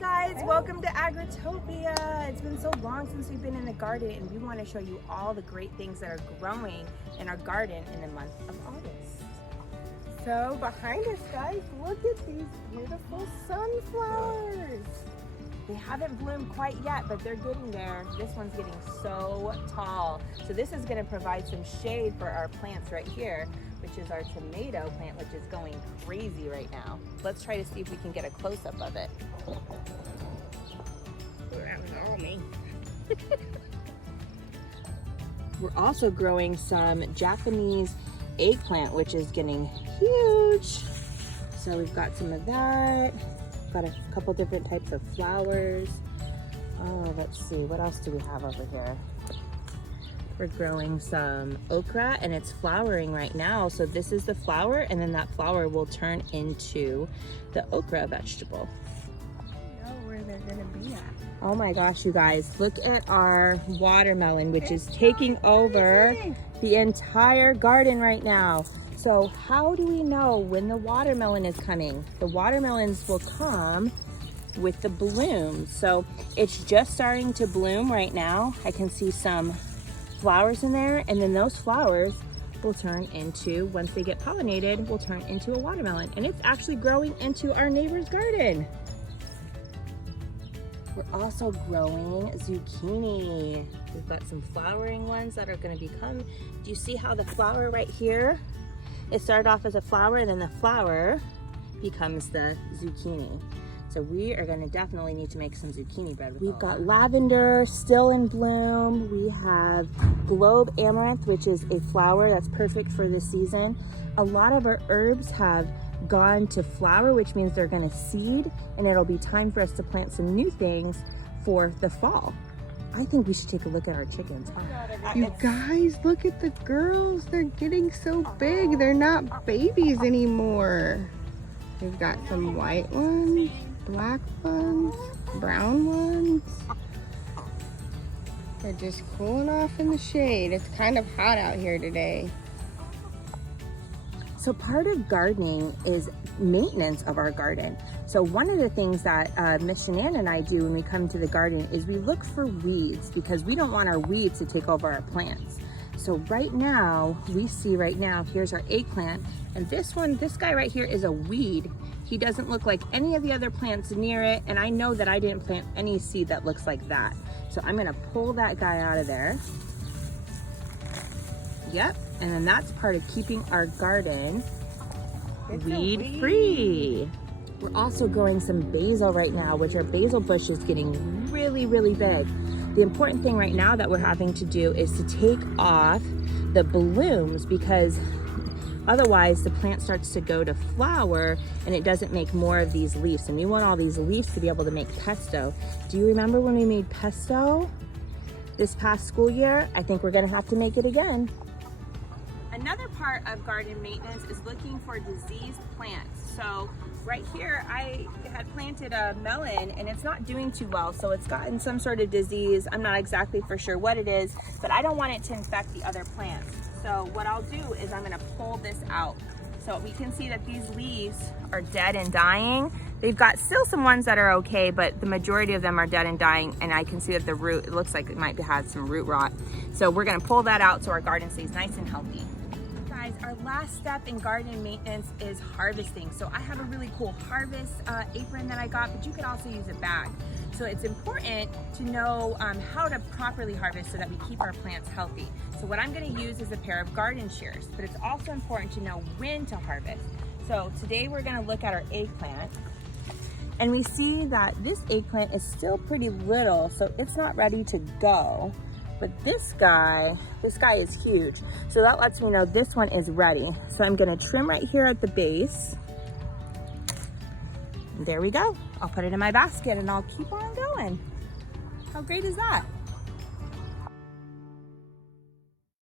guys, welcome to Agritopia. It's been so long since we've been in the garden and we want to show you all the great things that are growing in our garden in the month of August. So behind us, guys, look at these beautiful sunflowers. They haven't bloomed quite yet, but they're getting there. This one's getting so tall. So this is going to provide some shade for our plants right here, which is our tomato plant, which is going crazy right now. Let's try to see if we can get a close-up of it. Oh, that was all me. We're also growing some Japanese eggplant, which is getting huge. So we've got some of that. Got a couple different types of flowers. Oh, let's see, what else do we have over here? We're growing some okra and it's flowering right now. So this is the flower, and then that flower will turn into the okra vegetable. I don't know where they're gonna be at. Oh my gosh, you guys, look at our watermelon, which is taking over the entire garden right now. So how do we know when the watermelon is coming? The watermelons will come with the blooms. So it's just starting to bloom right now. I can see some flowers in there, and then those flowers will turn into, once they get pollinated, will turn into a watermelon. And it's actually growing into our neighbor's garden. We're also growing zucchini. We've got some flowering ones that are gonna become, do you see how the flower right here, it started off as a flower and then the flower becomes the zucchini. So we are gonna definitely need to make some zucchini bread. We've got lavender still in bloom. We have globe amaranth, which is a flower that's perfect for this season. A lot of our herbs have gone to flower, which means they're gonna seed, and it'll be time for us to plant some new things for the fall. I think we should take a look at our chickens. You guys, look at the girls. They're getting so big. They're not babies anymore. We've got some white ones, black ones, brown ones. They're just cooling off in the shade. It's kind of hot out here today. So part of gardening is maintenance of our garden. So one of the things that Miss Shanann and I do when we come to the garden is we look for weeds, because we don't want our weeds to take over our plants. So right now, we see right now, here's our eggplant, and this guy right here is a weed. He doesn't look like any of the other plants near it, and I know that I didn't plant any seed that looks like that. So I'm gonna pull that guy out of there. Yep, and then that's part of keeping our garden weed free. We're also growing some basil right now, which our basil bush is getting really, really big. The important thing right now that we're having to do is to take off the blooms, because otherwise the plant starts to go to flower and it doesn't make more of these leaves. And we want all these leaves to be able to make pesto. Do you remember when we made pesto this past school year? I think we're gonna have to make it again. Another part of garden maintenance is looking for diseased plants. So right here, I had planted a melon and it's not doing too well. So it's gotten some sort of disease. I'm not exactly for sure what it is, but I don't want it to infect the other plants. So what I'll do is I'm gonna pull this out. So we can see that these leaves are dead and dying. They've got still some ones that are okay, but the majority of them are dead and dying, and I can see that the root, it looks like it might have some root rot. So we're gonna pull that out so our garden stays nice and healthy. Guys, our last step in garden maintenance is harvesting. So I have a really cool harvest apron that I got, but you could also use a bag. So it's important to know how to properly harvest so that we keep our plants healthy. So what I'm gonna use is a pair of garden shears, but it's also important to know when to harvest. So today we're gonna look at our eggplant, and we see that this eggplant is still pretty little, so it's not ready to go. But this guy is huge. So that lets me know this one is ready. So I'm gonna trim right here at the base. And there we go. I'll put it in my basket and I'll keep on going. How great is that?